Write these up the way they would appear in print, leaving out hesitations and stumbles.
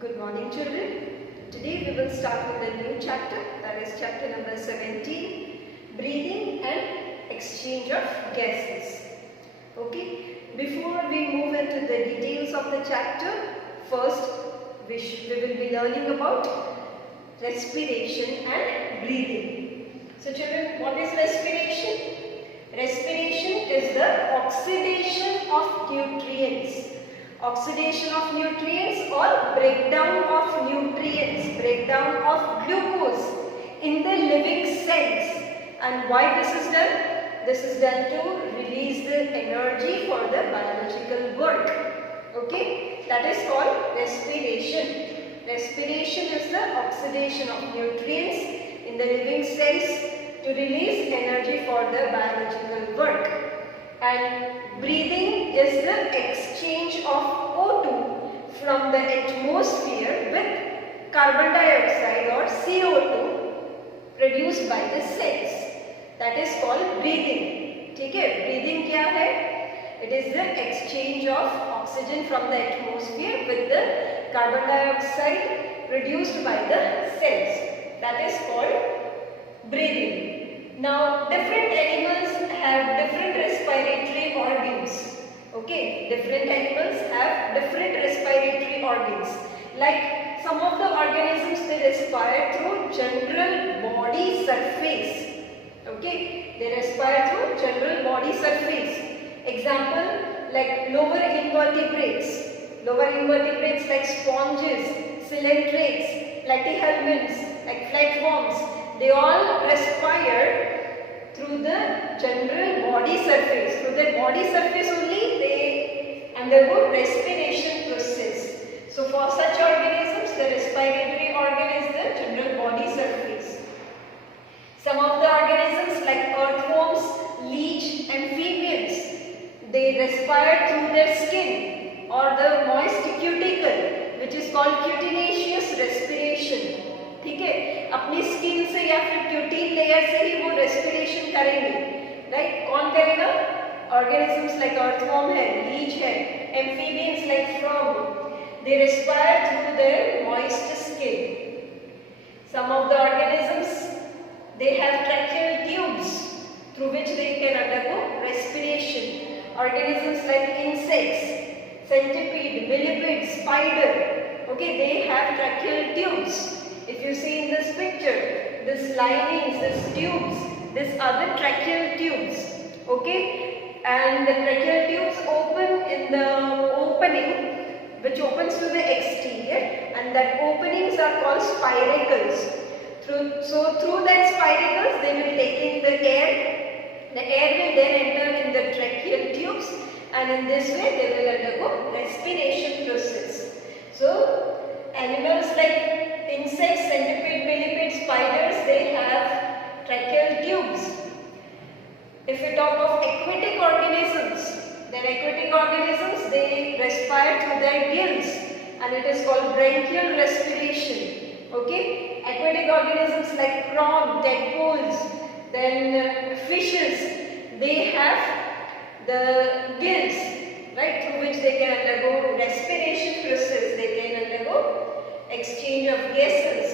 Good morning, children. Today we will start with a new chapter, that is chapter number 17, breathing and exchange of gases. Okay, before we move into the details of the chapter, first we will be learning about respiration and breathing. So children, what is respiration? Respiration is the oxidation of nutrients. Oxidation of nutrients or breakdown of nutrients, breakdown of glucose in the living cells. And why this is done? This is done to release the energy for the biological work. Okay, that is called respiration. Respiration is the oxidation of nutrients in the living cells to release energy for the biological work. And breathing is the exchange of O2 from the atmosphere with carbon dioxide or CO2 produced by the cells. That is called breathing. Okay, breathing क्या है? It is the exchange of oxygen from the atmosphere with the carbon dioxide produced by the cells. That is called breathing. Now, different animals have different respiratory organs. Okay, different animals have different respiratory organs. Like some of the organisms, they respire through general body surface. Okay, they respire through general body surface. Example, like lower invertebrates. Lower invertebrates like sponges, coelacanths, platyhelminths, like flatworms. They all respire through the general body surface. Through their body surface only they undergo respiration process. So for such organisms, the respiratory organ is the general body surface. Some of the organisms like earthworms, leech and amphibians, they respire through their skin or the moist cuticle, which is called cutaneous respiration. ठीक है, अपनी skin से या फिर cutin layer से ही वो respiration करेंगे. Right, कौन करेगा? ऑर्गेनिजम्स लाइक अर्थवर्म है, लीच है, amphibians like frog, they respire through their moist skin. Some of the organisms they have tracheal tubes through which they can undergo respiration. Organisms like insects, centipede, millipede, spider, okay, they have tracheal tubes. If you see in this picture, this linings, this tubes, these are the tracheal tubes, okay, and the tracheal tubes open in the opening which opens to the exterior, and that openings are called spiracles. Through that spiracles they will take in the air. The air will then enter in the tracheal tubes, and in this way they will undergo respiration process. So animals like insects, centipede, millipede, spiders, they have tracheal tubes. If we talk of aquatic organisms, then aquatic organisms, they respire through their gills, and it is called branchial respiration. Okay, aquatic organisms like prawn, tadpoles, then fishes, they have the gills, right, through which they can undergo respiration process. They can undergo exchange of gases.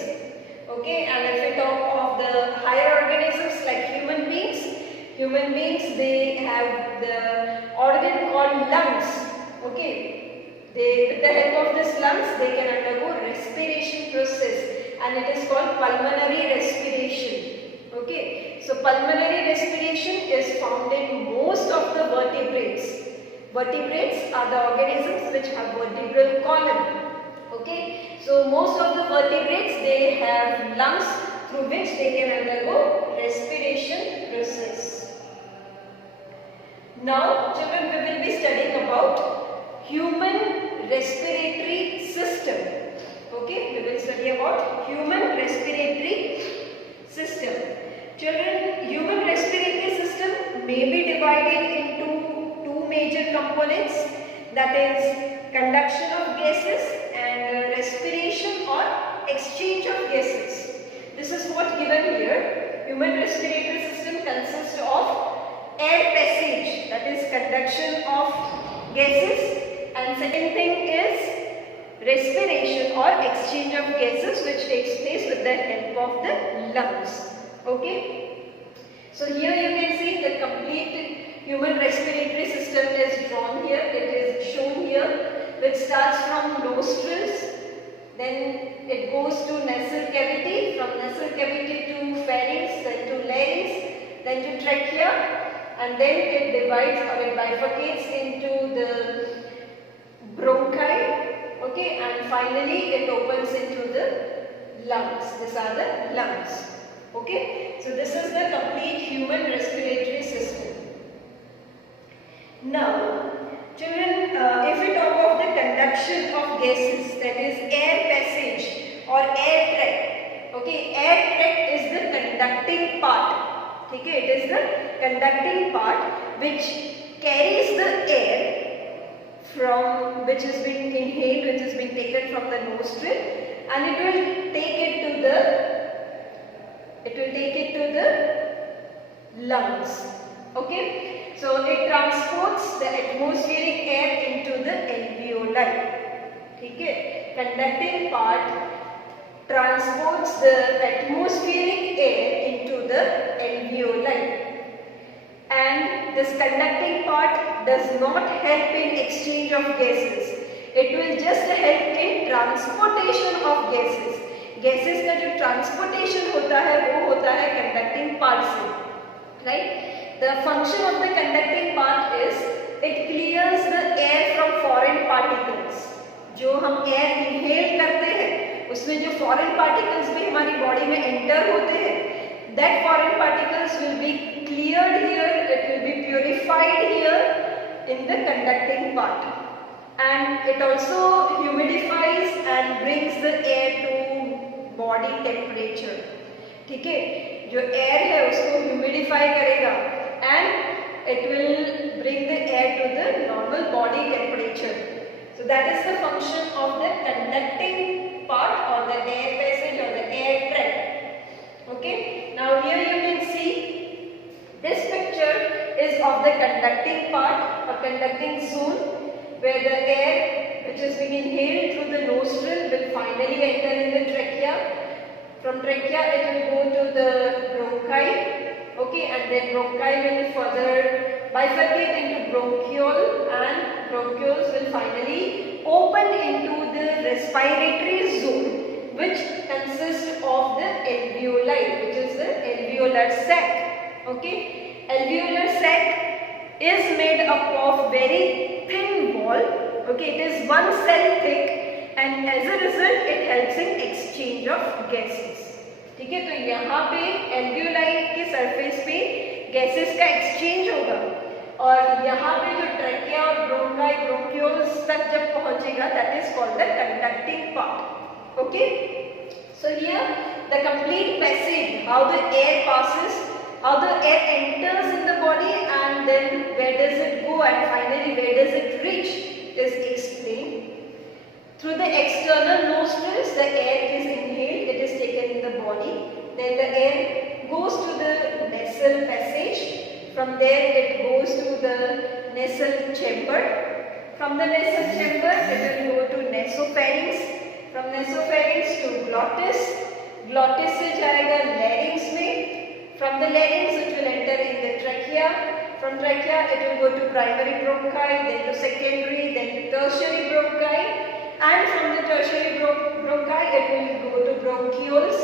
Okay, and if we talk of the higher organisms like human beings, they have the organ called lungs. Okay, with the help of this lungs, they can undergo respiration process, and it is called pulmonary respiration. Okay, so pulmonary respiration is found in most of the vertebrates. Vertebrates are the organisms which have vertebral column. Okay, so most of the vertebrates, they have lungs through which they can undergo respiration process. Now children, we will be studying about human respiratory system. Okay, we will study about human respiratory system. Children, human respiratory system may be divided into two major components, that is conduction of gases and respiration or exchange of gases. This is what given here. Human respiratory system consists of air passage, that is conduction of gases, and second thing is respiration or exchange of gases which takes place with the help of the lungs. Okay. So here you can see the complete human respiratory system is drawn here. It is shown here, which starts from nostrils, then it goes to nasal cavity, from nasal cavity to pharynx, then to larynx, then to trachea, and then it divides or it bifurcates into the bronchi. Okay, and finally it opens into the lungs. These are the lungs. Okay, so this is the complete human respiratory system. Now, children, if we talk of the conduction of gases, that is air passage or air tract. Okay, air tract is the conducting part. Okay, it is the conducting part which carries the air from which is being inhaled, which is being taken from the nostril, and it will take it to the lungs. Okay, so it transports the atmospheric air into the alveoli. Okay, conducting part transports the atmospheric air into the alveoli. And this conducting part does not help in exchange of gases. It will just help in transportation of gases. Gases का जो transportation होता है वो होता है conducting part से, right? The function of the conducting part is it clears the air from foreign particles. जो हम air inhale करते हैं उसमें जो foreign particles भी हमारी body में enter होते हैं, that foreign particles will be cleared here, it will be purified here in the conducting part, and it also humidifies and brings the air to body temperature. ठीक है, जो air है उसको humidify करेगा and it will bring the air to the normal body temperature. So that is the function of the conducting part or the air passage or the air tract. Okay, now here you can see this picture is of the conducting part or conducting zone where the air which is being inhaled through the nostril will finally enter in the trachea. From trachea it will go to the bronchi. Okay, and then bronchi will further bifurcate into bronchiole, and bronchioles will finally open into the respiratory zone, which consists of the alveoli, which is the alveolar sac. Okay, alveolar sac is made up of very thin wall. Okay, it is one cell thick, and as a result it helps in exchange of gases. ठीक है, तो यहाँ पे alveoli के surface पे gases का exchange होगा, और यहाँ पे जो trachea और bronchi, bronchioles तक जब पहुँचेगा, that is called the conducting part. Okay, so here the complete passage, how the air passes, how the air enters in the body, and then where does it go, and finally where does it reach, is explained. Through the external nostrils, the air is inhaled, it is taken in the body. Then the air goes to the nasal passage. From there it goes to the nasal chamber. From the nasal chamber it will go to nasopharynx. From nasopharynx to glottis. Glottis से जाएगा larynx में. From the larynx it will enter in the trachea. From trachea it will go to primary bronchi, then to secondary, then to tertiary bronchi. And from the tertiary bronchi it will go to bronchioles.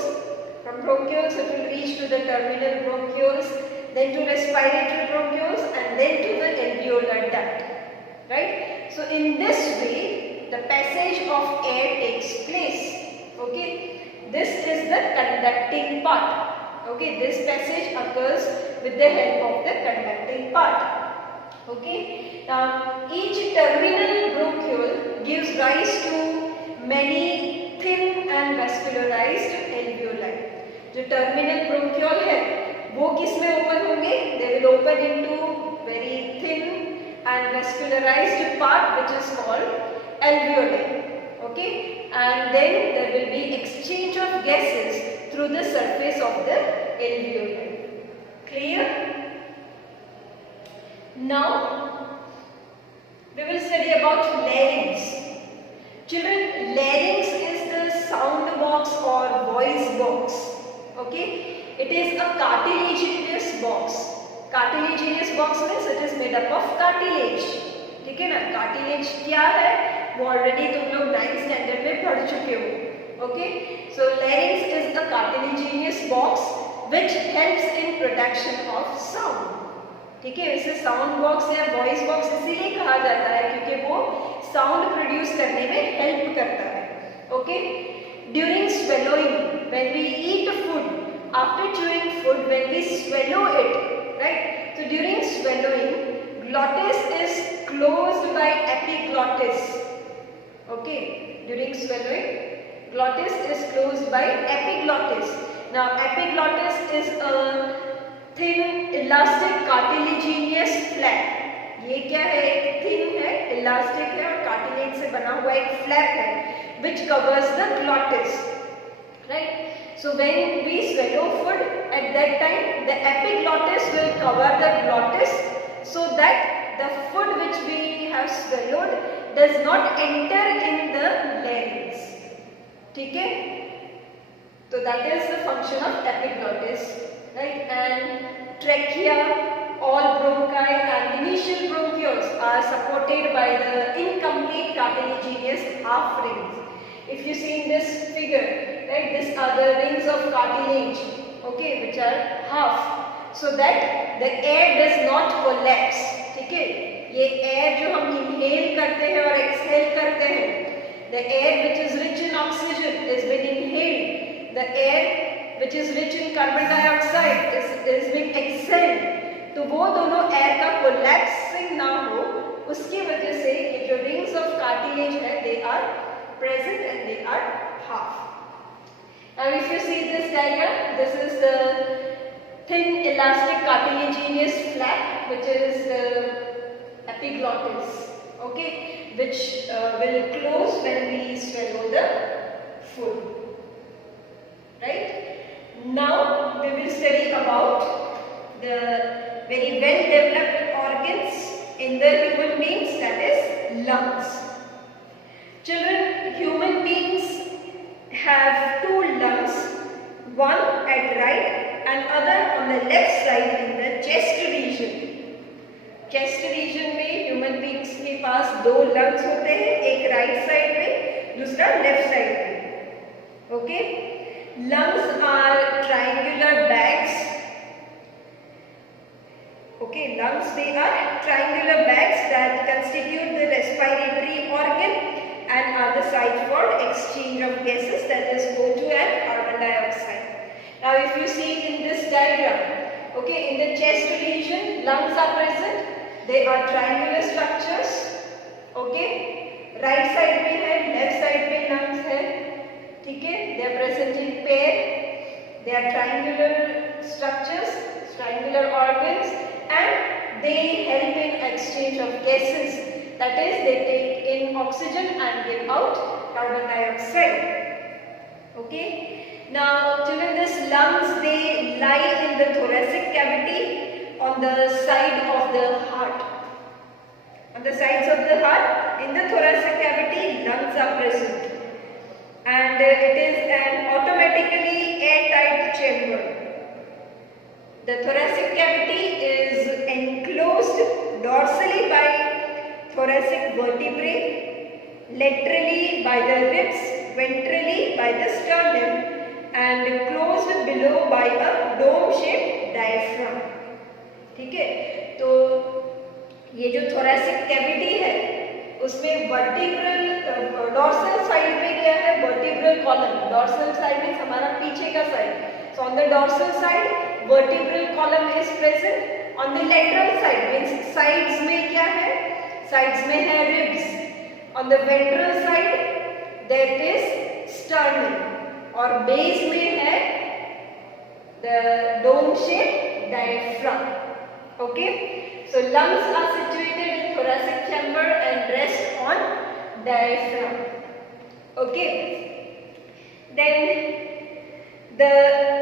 From bronchioles it will reach to the terminal bronchioles, then to respiratory bronchioles, and then to the alveolar duct. Right? So in this way the passage of air takes place. Okay? This is the conducting part. Okay? This passage occurs with the help of the conducting part. Okay, now each terminal bronchiole gives rise to many thin and vascularized alveoli. जो terminal bronchiole है, वो किस में open होंगे? They will open into very thin and vascularized part which is called alveoli. Okay, and then there will be exchange of gases through the surface of the alveoli. Clear? Now we will study about larynx. Children, larynx is the sound box or voice box. Okay, it is a cartilaginous box. Cartilaginous box means it is made up of cartilage. ठीक है ना, cartilage क्या है वो already तुम लोग 9th standard में पढ़ चुके हो. Okay, so larynx is the cartilaginous box which helps in production of sound. ठीक है, इसे साउंड बॉक्स या वॉइस बॉक्स इसीलिए कहा जाता है क्योंकि वो साउंड प्रोड्यूस करने में हेल्प करता है. Okay, during swallowing, when we eat food, after chewing food, when we swallow it, right, so during swallowing, glottis is closed by epiglottis. Okay, during swallowing, glottis is closed by epiglottis. Now epiglottis is a thin elastic cartilaginous flap. ये क्या है, एक thin है, elastic है और cartilage से बना हुआ एक फ्लैप है which covers the glottis, right? So when we swallow food, at that time the epiglottis will cover the glottis so that the food which we have swallowed does not enter in the larynx. ठीक है, तो that is the function of epiglottis, right? And trachea, all bronchi and initial bronchioles are supported by the incomplete cartilaginous half rings. If you see in this figure, right, these are the rings of cartilage, okay, which are half, so that the air does not collapse. ठीक है, ये air जो हम inhale करते हैं और exhale करते हैं, the air which is rich in oxygen is being inhaled, the air which is rich in carbon dioxide is being exhaled. तो वो दोनों एयर का कोलैप्सिंग ना हो, उसकी वजह से ये जो रिंग्स ऑफ कार्टिलेज है they are present and they are half. Now if you see this diagram, this is the thin elastic cartilaginous flap which is the epiglottis, okay, which will close when we swallow the food, right? Now we will study about the very well developed organs in the human beings, that is lungs. Children, human beings have two lungs, one at right and other on the left side in the chest region. Chest region में human beings के पास दो lungs होते हैं, एक right side में, दूसरा left side में. Okay, lungs are triangular bags. Okay, lungs, they are triangular bags that constitute the respiratory organ and are the site for exchange of gases, that is O2 and carbon dioxide. Now if you see in this diagram, okay, in the chest region lungs are present, they are triangular structures. Okay, right side पे है, left side पे lungs है, ठीक है, they are present in pair, they are triangular structures, triangular organs, and they help in exchange of gases, that is they take in oxygen and give out carbon dioxide. Okay, now children, these lungs, they lie in the thoracic cavity on the side of the heart. On the sides of the heart, in the thoracic cavity, lungs are present, and it is an automatically airtight chamber. The thoracic cavity is enclosed dorsally by thoracic vertebrae, laterally by the ribs, ventrally by the sternum, and closed below by a dome-shaped diaphragm. ठीक है, तो ये जो thoracic cavity है उसमें vertebral dorsal side में क्या है, वर्टिब्रल कॉलम. डॉर्सल साइड में हमारा पीछे का side. So on the dorsal side, vertebral column is present. On the lateral side, means sides में क्या है, sides में है ribs. On the ventral side, that is sternum. और base में है the dome-shaped diaphragm. Okay, so lungs are situated in thoracic chamber and rest on diaphragm. Okay, then the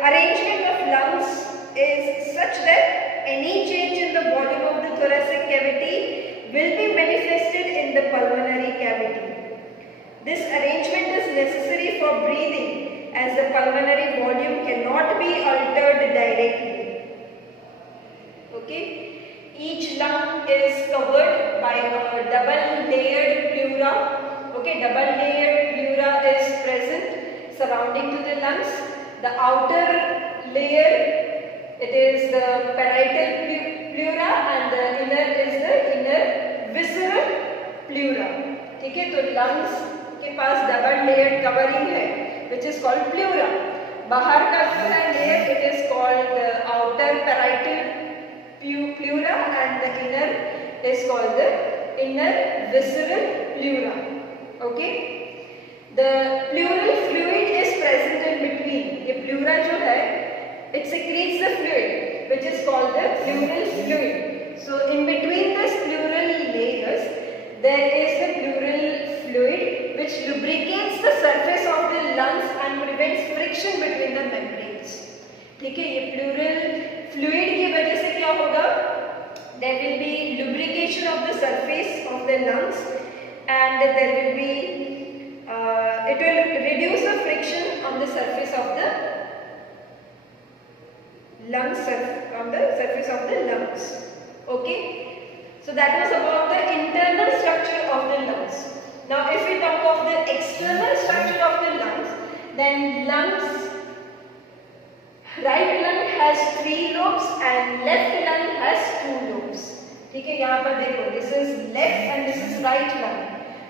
arrangement of lungs is such that any change in the volume of the thoracic cavity will be manifested in the pulmonary cavity. This arrangement is necessary for breathing as the pulmonary volume cannot be altered directly. Okay, each lung is covered by a double layered pleura. Okay, double layered pleura is present surrounding to the lungs. The outer layer, it is the parietal pleura, and the inner is the inner visceral pleura. ठीक है, तो lungs के पास double layer covering है which is called pleura. बाहर का जो है layer, it is called the outer parietal pleura, and the inner is called the inner visceral pleura. Okay, the pleural fluid is present in between. ये pleura जो है, it secretes the fluid which is called the pleural fluid. So in between this pleural layers there is the pleural fluid which lubricates the surface of the lungs and prevents friction between the membranes. ठीक है, ये pleural fluid की वजह से क्या होगा? There will be lubrication of the surface of the lungs, and there will be it will reduce the friction on the surface of the lungs, on the surface of the lungs. Okay, so that was about the internal structure of the lungs. Now if we talk of the external structure of the lungs, then right lung has 3 lobes and left lung has 2 lobes. ठीक है, यहाँ पर देखो, this is left and this is right lung.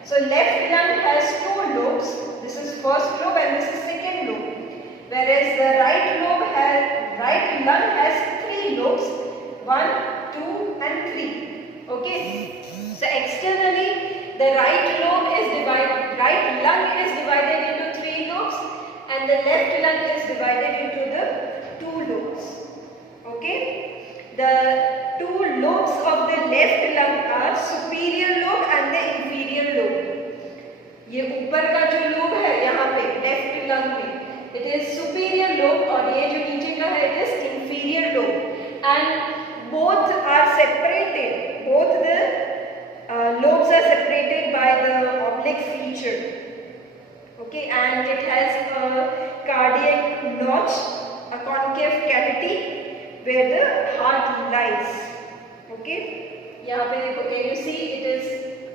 So left lung has 2 lobes. This is first lobe and this is second lobe. Whereas the right lung has 3 lobes, 1, 2 and 3. Okay. So externally the right lung is divided into 3 lobes, and the left lung is divided into the 2 lobes. Okay. The 2 lobes of the left lung are superior lobe and the inferior lobe. ये ऊपर का जो lobe है यहाँ पे left lung में, it is superior lobe, और ये जो नीचे का है it is inferior lobe, and both are separated. Both the lobes are separated by the oblique feature. Okay, and it has a cardiac notch, a concave cavity where the heart lies. Okay, यहाँ पे देखो, can you see it is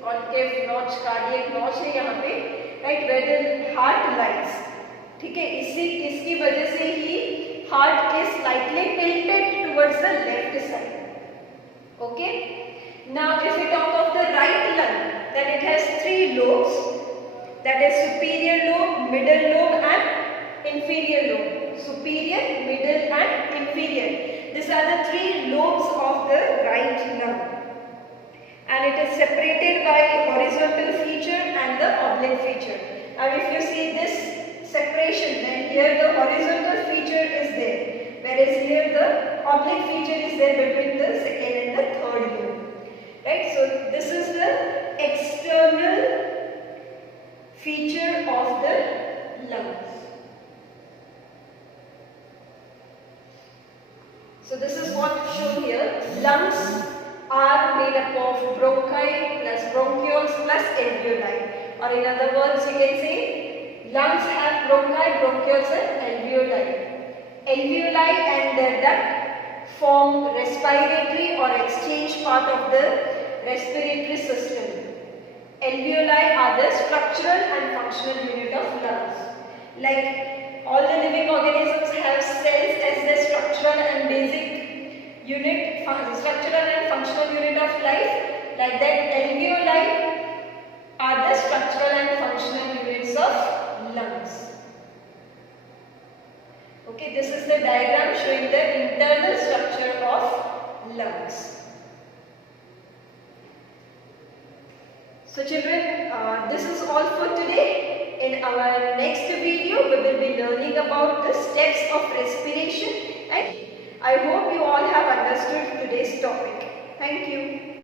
concave notch, cardiac notch है यहाँ पे, right, where the heart lies. ठीक है, इसकी वजह से ही heart is slightly tilted towards the left side. Okay, now if we talk of the right lung, then it has 3 lobes, that is superior lobe, middle lobe and inferior lobe. Superior, middle and inferior. These are the 3 lobes of the right lung, and it is separated by horizontal feature and the oblique feature. And if you see this separation, then here the horizontal feature is there, whereas here the oblique feature is there between the second and the third lobe. Right? So this is the external feature of the lungs. So this is what shown here. Lungs are made up of bronchi plus bronchioles plus alveoli. Or in other words, you can say lungs have bronchi, bronchioles and alveoli. Alveoli and the duct form respiratory or exchange part of the respiratory system. Alveoli are the structural and functional unit of lungs. Like all the living organisms have cells as the structural and basic unit, structural and functional unit of life. Like that, alveoli are the structural and functional units of lungs. Okay, this is the diagram showing the internal structure of lungs. So children, this is all for today. In our next video, we will be learning about the steps of respiration, and I hope you all have understood today's topic. Thank you.